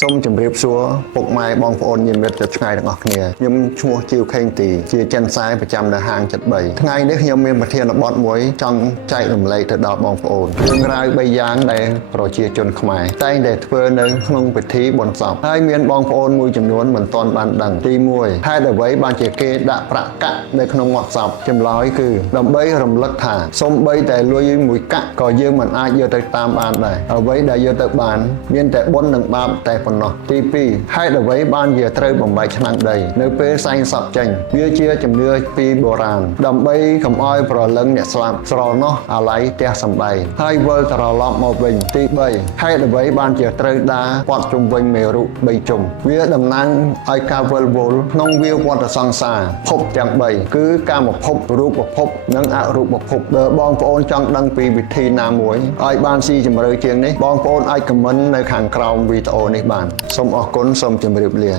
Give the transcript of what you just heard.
សូមជម្រាបសួរពុកម៉ែបងប្អូនញាតិមិត្តជិតឆ្ងាយទាំងអស់គ្នាខ្ញុំឈ្មោះជីវខេងទីជាចិនសាយប្រចាំនៅហាង73ថ្ងៃនេះខ្ញុំមានប្រធានបទមួយចង់ចែករំលែកទៅដល់បងប្អូនរឿងរ៉ាវ3យ៉ាងដែលប្រជាជនខ្មែរតែងតែធ្វើនៅក្នុងពិធីបុណ្យសពហើយមានបងប្អូនមួយចំនួនមិនទាន់បានដឹងទី1ហេតុអ្វីបានជាគេដាក់ប្រាក់កាក់នៅក្នុងមាត់សពចម្លើយគឺដើម្បីរំលឹកថាសូម្បីតែលុយមួយកាក់ក៏យើងមិនអាចយកទៅតាមបានដែរអ្វីដែលយកទៅបានមានតែបុណ្យនិងបាបតែប៉ុណ្ណោះទី2ហេតុអ្វីបានជាត្រូវបំបែកឆ្នាំងដីនៅពេលសែងសពចេញវាជាជំនឿពីបុរាណដើម្បីកុំឲ្យប្រលឹងអ្នកស្លាប់ស្រណោះអាល័យផ្ទះសម្បែងហើយវិលត្រឡប់មកវិញទី3ហេតុអ្វីបានជាត្រូវដើរព័ទ្ធជុំវិញមេរុ3ជុំវាតំណាងឲ្យការវិលវល់ក្នុងវាវត្តសង្សារភពទាំង3គឺកាមភពរូបភពនិងអរូបភពបើបងប្អូនចង់ដឹងពីវិធីណាមួយឲ្យបានស៊ីជម្រៅជាងនេះបងប្អូនអាចខមមិននៅខាងក្រោមវីដេអូនេះបានសូមអរគុណសូមជម្រាបលា